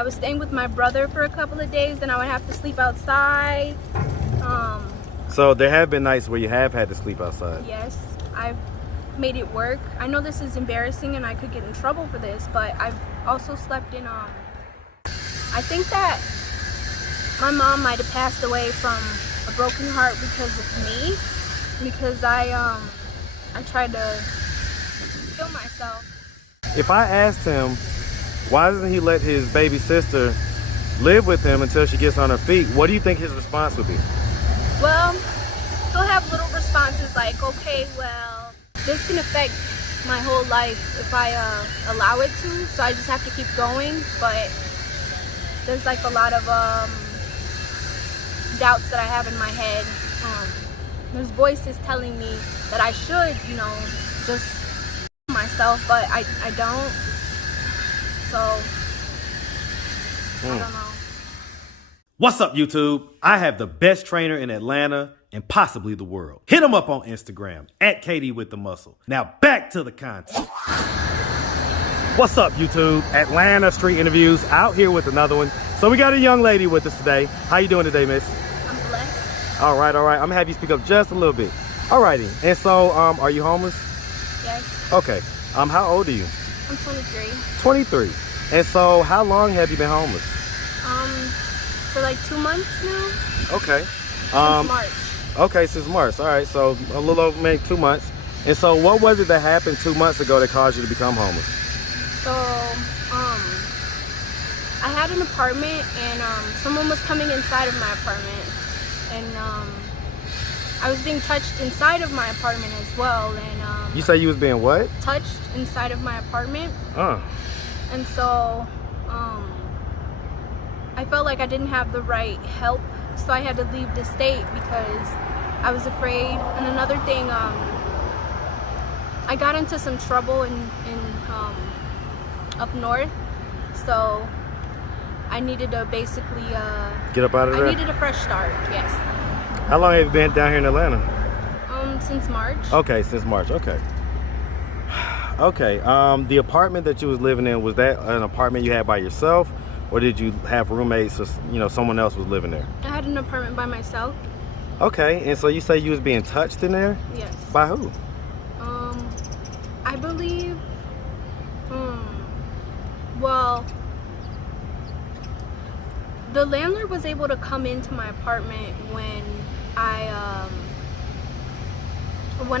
I was staying with my brother for a couple of days, then I would have to sleep outside. So there have been nights where you have had to sleep outside? Yes, I've made it work. I know this is embarrassing and I could get in trouble for this, but I've also slept in, I think that my mom might have passed away from a broken heart because of me, because I tried to kill myself. If I asked him, why doesn't he let his baby sister live with him until she gets on her feet, what do you think his response would be? Well, he'll have little responses like, okay, well, this can affect my whole life if I allow it to, so I just have to keep going. But there's like a lot of doubts that I have in my head. There's voices telling me that I should, you know, just myself, but I don't. So, I don't know. What's up, YouTube? I have the best trainer in Atlanta and possibly the world. Hit him up on Instagram at Katie with the Muscle. Now back to the content. What's up, YouTube? Atlanta Street Interviews out here with another one. So we got a young lady with us today. How you doing today, miss? I'm blessed. All right. I'm gonna have you speak up just a little bit. Alrighty. And so, are you homeless? Yes. Okay. How old are you? I'm 23. 23. And so, how long have you been homeless? For like 2 months now. Okay. Since March. Okay, since March. All right, so a little over maybe 2 months. And so, what was it that happened 2 months ago that caused you to become homeless? So, I had an apartment and someone was coming inside of my apartment, and I was being touched inside of my apartment as well. And you say you was being what? Touched inside of my apartment. And so, I felt like I didn't have the right help, so I had to leave the state because I was afraid. And another thing, I got into some trouble in up north, so I needed to basically get up out of there. I needed a fresh start. Yes. How long have you been down here in Atlanta? Since March. Okay, since March. Okay. Okay. The apartment that you was living in, was that an apartment you had by yourself, or did you have roommates, or someone else was living there? I had an apartment by myself. Okay. And so you say you was being touched in there? Yes. By who? I believe. Well, the landlord was able to come into my apartment when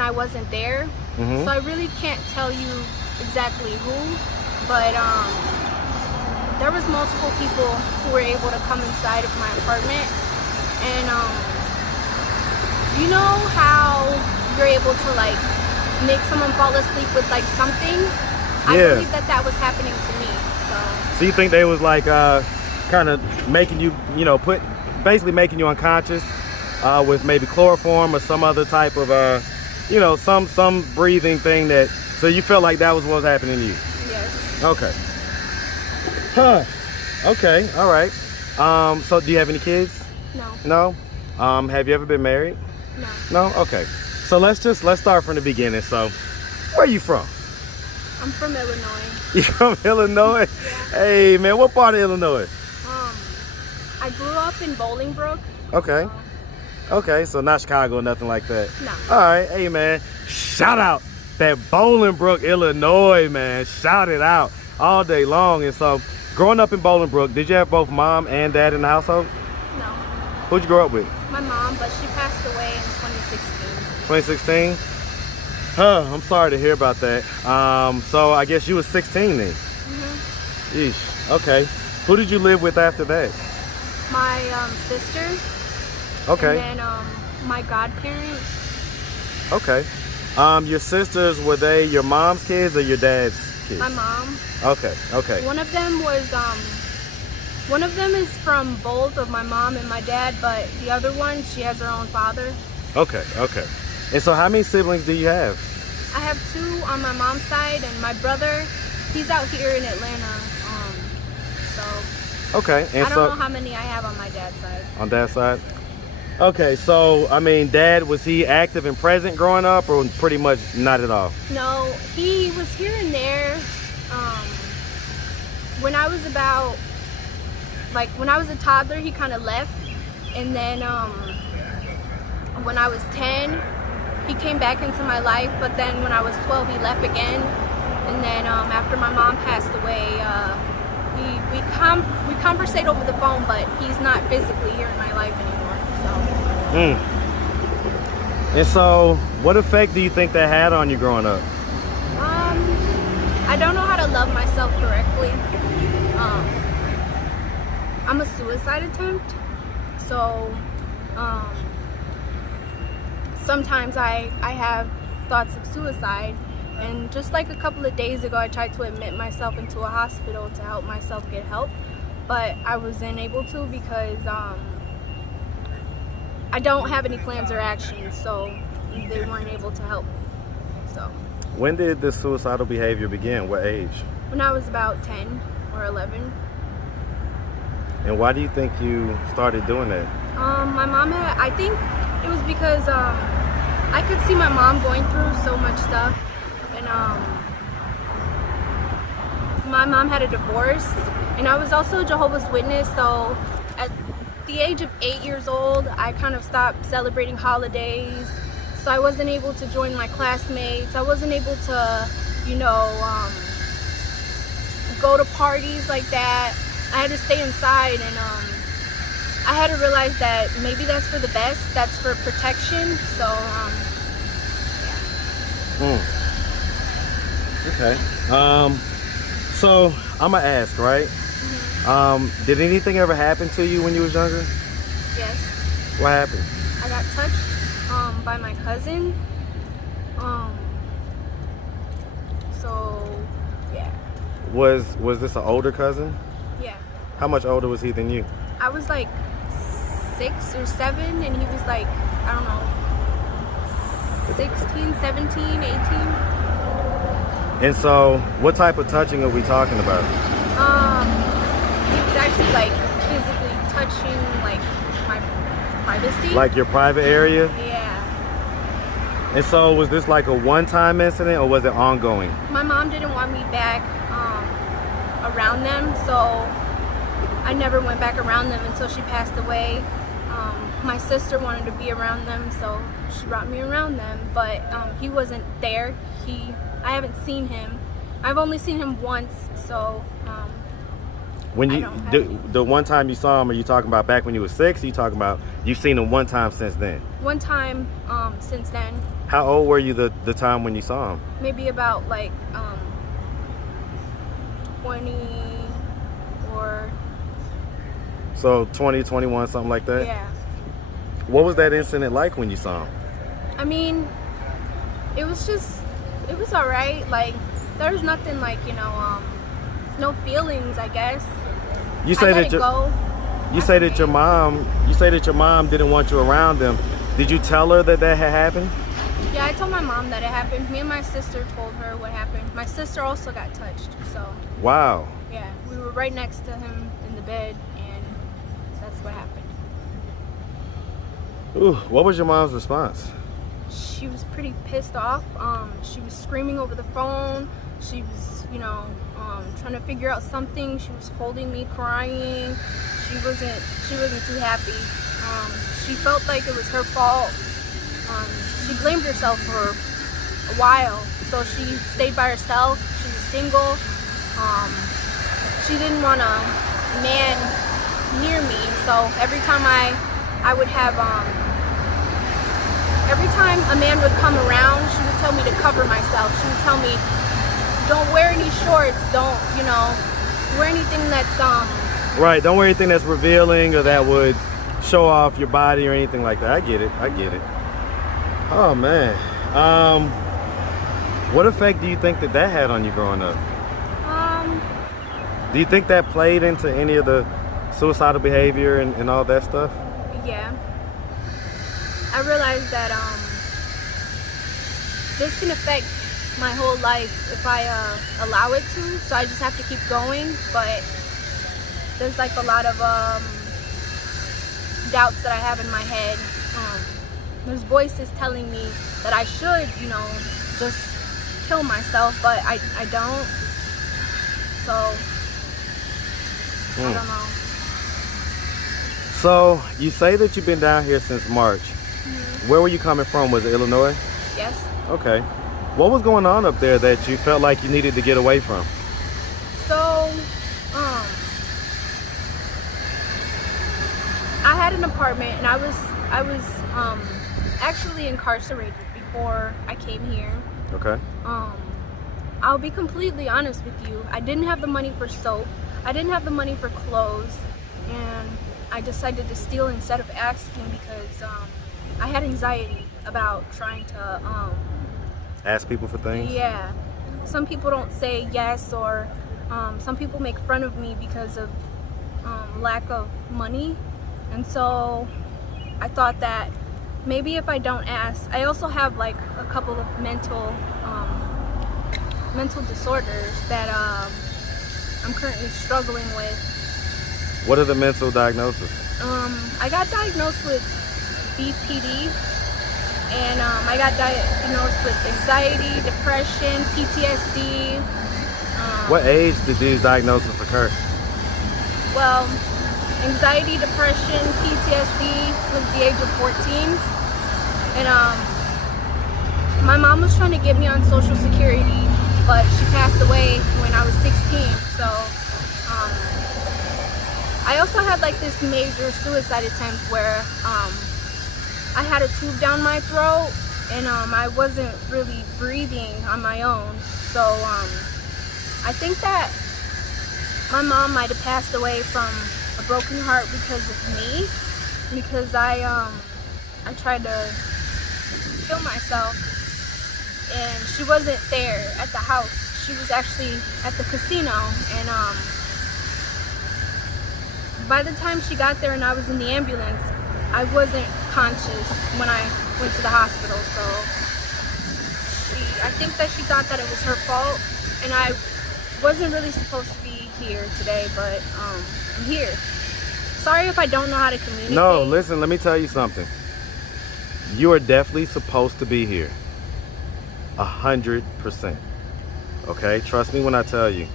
I wasn't there. Mm-hmm. So I really can't tell you exactly who, but there was multiple people who were able to come inside of my apartment. And you know how you're able to like make someone fall asleep with like something? I believe that was happening to me. So you think they was like kind of making you, basically making you unconscious with maybe chloroform or some other type of some breathing thing that, so you felt like that was what was happening to you? Yes. Okay. Huh. Okay. All right. So do you have any kids? No. No? Have you ever been married? No. No? Okay. So let's start from the beginning. So where are you from? I'm from Illinois. You from Illinois? Yeah. Hey man, what part of Illinois? I grew up in Bolingbrook. Okay. Okay, so not Chicago, nothing like that. No. All right, hey man, shout out that Bolingbrook, Illinois, man. Shout it out all day long. And so, growing up in Bolingbrook, did you have both mom and dad in the household? No. Who'd you grow up with? My mom, but she passed away in 2016. 2016? Huh, I'm sorry to hear about that. So I guess you was 16 then? Mm-hmm. Yeesh, okay. Who did you live with after that? My sister. Okay. And then my godparent. Okay. Your sisters, were they your mom's kids or your dad's kids? My mom. Okay, okay. One of them is from both of my mom and my dad, but the other one, she has her own father. Okay, okay. And so how many siblings do you have? I have 2 on my mom's side, and my brother, he's out here in Atlanta. So okay. And I don't know how many I have on my dad's side. On dad's side? Okay, so I mean, dad, was he active and present growing up, or pretty much not at all? No, he was here and there. When I was about like when I was a toddler, he kind of left, and then when I was 10, he came back into my life. But then when I was 12, he left again, and then after my mom passed away, we conversate over the phone, but he's not physically here in my life anymore. So. And so, what effect do you think that had on you growing up? I don't know how to love myself correctly. I'm a suicide attempt, so sometimes I have thoughts of suicide, and just like a couple of days ago, I tried to admit myself into a hospital to help myself get help, but I wasn't able to because I don't have any plans or actions, so they weren't able to help. So. When did the suicidal behavior begin? What age? When I was about 10 or 11. And why do you think you started doing that? My mom had, I think it was because I could see my mom going through so much stuff, and my mom had a divorce, and I was also a Jehovah's Witness, so at the age of 8 years old, I kind of stopped celebrating holidays. So I wasn't able to join my classmates. I wasn't able to, go to parties like that. I had to stay inside, and I had to realize that maybe that's for the best. That's for protection. So, yeah. Okay. So I'm gonna ask, right? Mm-hmm. Did anything ever happen to you when you was younger? Yes. What happened? I got touched by my cousin. So yeah. Was this an older cousin? Yeah. How much older was he than you? I was like 6 or 7, and he was like, I don't know, 16, 17, 18. And so, what type of touching are we talking about? He was actually like physically touching like my privacy. Like your private area? Yeah. And so, was this like a one-time incident, or was it ongoing? My mom didn't want me back around them, so I never went back around them until she passed away. My sister wanted to be around them, so she brought me around them, but he wasn't there. I haven't seen him. I've only seen him once, so when you the one time you saw him, are you talking about back when you were 6? Or you talking about you've seen him one time since then? One time since then. How old were you the time when you saw him? Maybe about like 20 or so 20, 21, something like that? Yeah. What was that incident like when you saw him? I mean, it was all right. Like, there was nothing like, no feelings, I guess. You say that your mom didn't want you around them. Did you tell her that had happened? Yeah, I told my mom that it happened. Me and my sister told her what happened. My sister also got touched, so. Wow. Yeah, we were right next to him in the bed, and that's what happened. Ooh, what was your mom's response? She was pretty pissed off. She was screaming over the phone. She was, trying to figure out something. She was holding me, crying. She wasn't too happy. She felt like it was her fault. She blamed herself for a while, so she stayed by herself. She was single. She didn't want a man near me, so every time I would have every time a man would come around, she would tell me to cover myself. She would tell me, don't wear any shorts, don't, wear anything that's right, don't wear anything that's revealing or that would show off your body or anything like that. I get it. Oh man. What effect do you think that had on you growing up? Do you think that played into any of the suicidal behavior and all that stuff? Yeah. I realized that this can affect my whole life if I allow it to, so I just have to keep going, but there's like a lot of doubts that I have in my head. There's voices telling me that I should, just kill myself, but I don't, so I don't know. So you say that you've been down here since March. Where were you coming from? Was it Illinois? Yes. Okay. What was going on up there that you felt like you needed to get away from? So, I had an apartment, and I was actually incarcerated before I came here. Okay. I'll be completely honest with you. I didn't have the money for soap. I didn't have the money for clothes, and I decided to steal instead of asking because I had anxiety about trying to Ask people for things? yeah. Some people don't say yes, or some people make fun of me because of lack of money. And so I thought that maybe if I don't ask, I also have like a couple of mental disorders that I'm currently struggling with. What are the mental diagnoses? I got diagnosed with BPD, and I got diagnosed with anxiety, depression, PTSD. What age did these diagnoses occur? Well, anxiety, depression, PTSD was the age of 14, and my mom was trying to get me on Social Security, but she passed away when I was 16. So I also had like this major suicide attempt where I had a tube down my throat, and I wasn't really breathing on my own. So I think that my mom might have passed away from a broken heart because of me, because I tried to kill myself, and she wasn't there at the house. She was actually at the casino, and by the time she got there and I was in the ambulance, I wasn't conscious when I went to the hospital. So I think that she thought that it was her fault, and I wasn't really supposed to be here today, but I'm here. Sorry if I don't know how to communicate. No, listen, let me tell you something. You are definitely supposed to be here. 100%. Okay? Trust me when I tell you.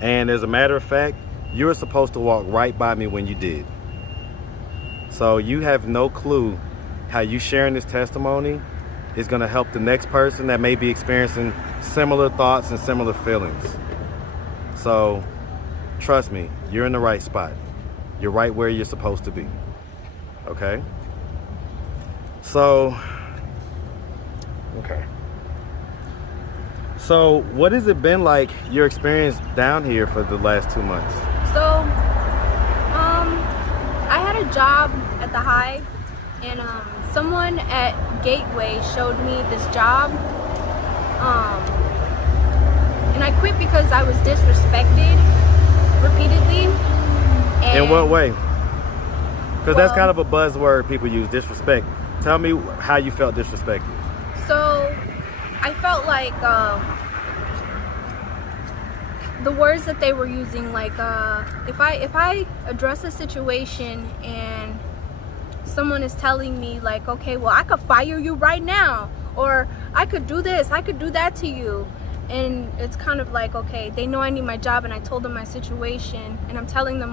And as a matter of fact, you were supposed to walk right by me when you did. So you have no clue how you sharing this testimony is going to help the next person that may be experiencing similar thoughts and similar feelings. So trust me, you're in the right spot. You're right where you're supposed to be. Okay? So, okay. So what has it been like, your experience down here for the last 2 months? So, I had a job at the High, and someone at Gateway showed me this job, and I quit because I was disrespected repeatedly. In what way? Because that's kind of a buzzword people use, disrespect. Tell me how you felt disrespected. So, I felt like the words that they were using, like if I address a situation and someone is telling me like, okay, well, I could fire you right now, or I could do this, I could do that to you, and it's kind of like, okay, they know I need my job, and I told them my situation, and I'm telling them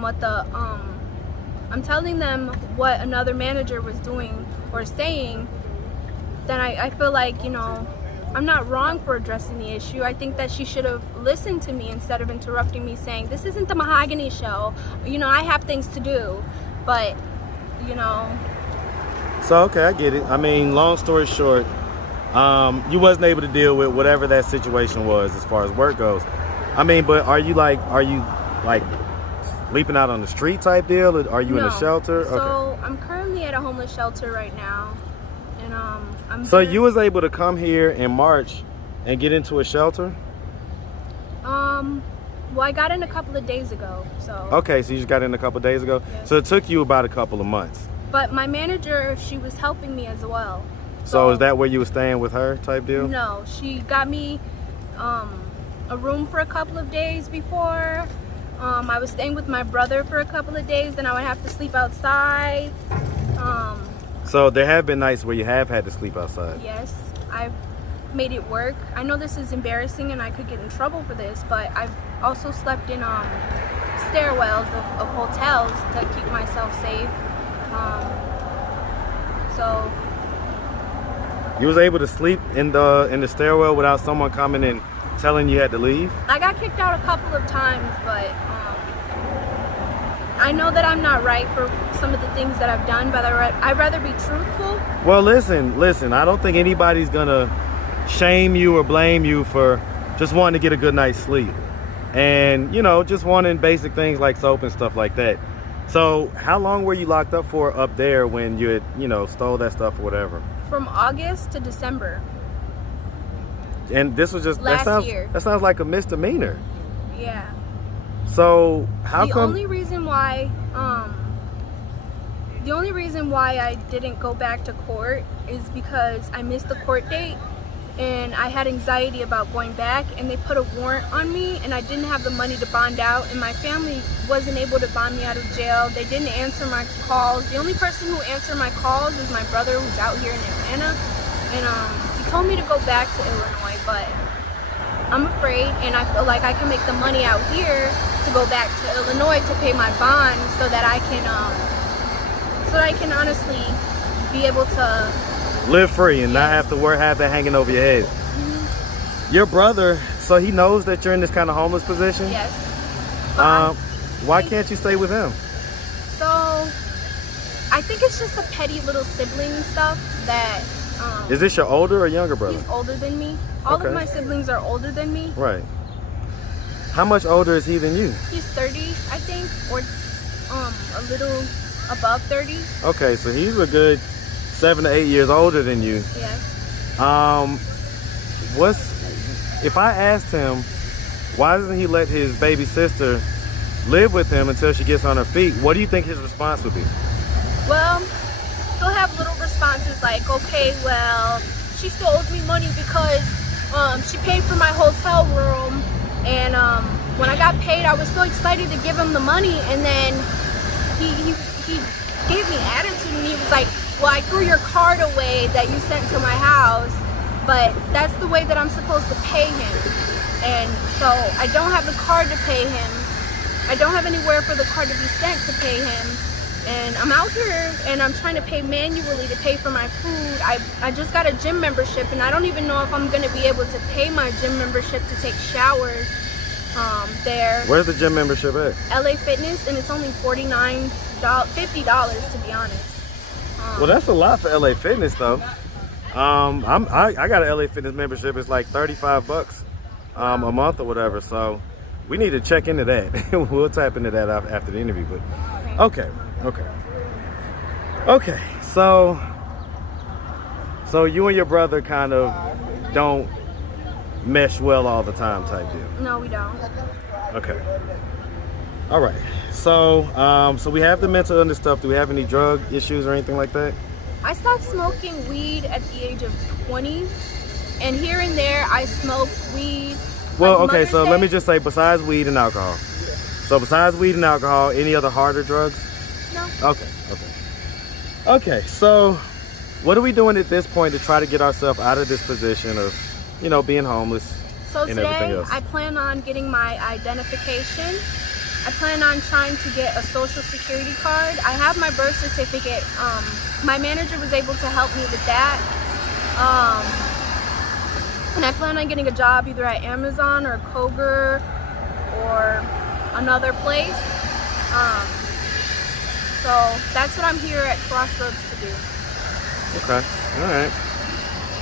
what another manager was doing or saying. Then I feel like, you know, I'm not wrong for addressing the issue. I think that she should have listened to me instead of interrupting me saying, this isn't the Mahogany Show. You know, I have things to do. But, you know. So, okay, I get it. I mean, long story short, you wasn't able to deal with whatever that situation was as far as work goes. I mean, but are you like sleeping out on the street type deal? Or are you in a shelter? So okay. I'm currently at a homeless shelter right now. And So you was able to come here in March and get into a shelter? Well, I got in a couple of days ago, so. Okay, so you just got in a couple of days ago? Yes. So it took you about a couple of months. But my manager, she was helping me as well. So is that where you were staying with her type deal? No, she got me a room for a couple of days before. I was staying with my brother for a couple of days, then I would have to sleep outside. So there have been nights where you have had to sleep outside? Yes, I've made it work. I know this is embarrassing and I could get in trouble for this, but I've also slept in stairwells of hotels to keep myself safe. So You was able to sleep in the stairwell without someone coming and telling you had to leave? I got kicked out a couple of times, but I know that I'm not right for some of the things that I've done, but I'd rather be truthful. Well, listen, I don't think anybody's gonna shame you or blame you for just wanting to get a good night's sleep. And, you know, just wanting basic things like soap and stuff like that. So how long were you locked up for up there when you had, you know, stole that stuff or whatever? From August to December. And this was just Last year. That sounds like a misdemeanor. Yeah. So how The come? only reason why I didn't go back to court is because I missed the court date and I had anxiety about going back, and they put a warrant on me and I didn't have the money to bond out, and my family wasn't able to bond me out of jail. They didn't answer my calls. The only person who answered my calls is my brother, who's out here in Atlanta, and he told me to go back to Illinois, but I'm afraid, and I feel like I can make the money out here to go back to Illinois to pay my bond so that I can honestly be able to Live free and not have to have that hanging over your head. Your brother, so he knows that you're in this kind of homeless position? Yes. Why can't you stay with him? So I think it's just the petty little sibling stuff that Is this your older or younger brother? he's older than me. All Okay. of my siblings are older than me. Right. How much older is he than you? He's 30, I think, or a little above 30. Okay, so he's a good 7 to 8 years older than you. Yes. If I asked him, why doesn't he let his baby sister live with him until she gets on her feet? What do you think his response would be? Well, he'll have little responses like, okay, well, she still owes me money because she paid for my hotel room, and when I got paid, I was so excited to give him the money, and then he gave me attitude, and he was like, well, I threw your card away that you sent to my house, but that's the way that I'm supposed to pay him. And so I don't have the card to pay him. I don't have anywhere for the card to be sent to pay him. And I'm out here and I'm trying to pay manually to pay for my food. I just got a gym membership, and I don't even know if I'm going to be able to pay my gym membership to take showers there. Where's the gym membership at? LA Fitness, and it's only $50 to be honest. Well, that's a lot for LA Fitness though. I got an LA Fitness membership. It's like $35 a month or whatever. So we need to check into that. We'll tap into that after the interview. But okay. So you and your brother kind of don't mesh well all the time, type deal. No, we don't. Okay. All right. So we have the mental illness stuff. Do we have any drug issues or anything like that? I stopped smoking weed at the age of 20, and here and there I smoke weed. Well, Like okay, Mother's so Day. let me just say, besides weed and alcohol. So besides weed and alcohol, any other harder drugs? No. Okay, so what are we doing at this point to try to get ourselves out of this position of, you know, being homeless So and everything today else? I plan on getting my identification. I plan on trying to get a social security card. I have my birth certificate. My manager was able to help me with that. And I plan on getting a job either at Amazon or Kroger or another place. So that's what I'm here at Crossroads to do. Okay,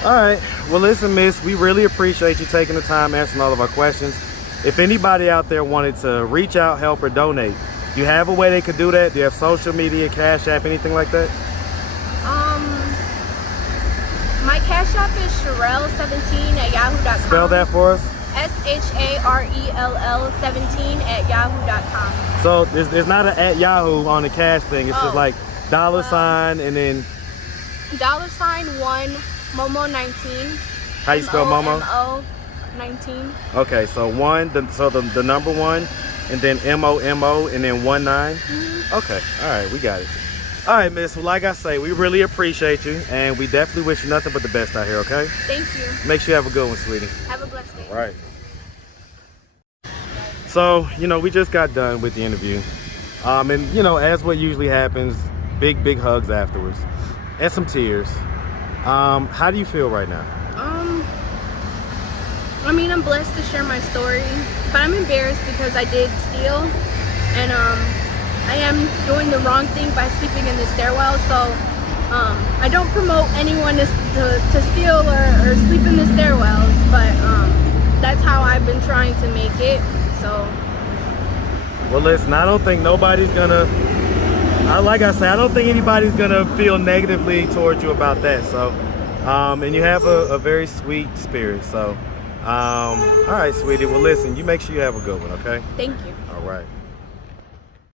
all right. Well, listen, miss, we really appreciate you taking the time answering all of our questions. If anybody out there wanted to reach out, help, or donate, do you have a way they could do that? Do you have social media, Cash App, anything like that? My Cash App is Sharell17@yahoo.com. Spell that for us. SHARELL 17@yahoo.com. So there's not an at Yahoo on the cash thing. It's just like $sign and then $1 Momo19. how you spell Momo? Momo 19. Okay, so the number 1 and then MOMO and then 19. Okay, all right, we got it. All right, miss. Well, like I say, we really appreciate you, and we definitely wish you nothing but the best out here. Okay? Thank you. Make sure you have a good one, sweetie. Have a blessed day. All right. So, you know, we just got done with the interview. And, you know, as what usually happens, big hugs afterwards, and some tears. How do you feel right now? I mean, I'm blessed to share my story, but I'm embarrassed because I did steal, and I am doing the wrong thing by sleeping in the stairwell. So I don't promote anyone to steal or sleep in the stairwells, but that's how I've been trying to make it. So, well, listen, I don't think nobody's gonna, like I said, I don't think anybody's gonna feel negatively towards you about that. So, and you have a very sweet spirit. So, all right, sweetie. Well, listen, you make sure you have a good one, okay? thank you. All right.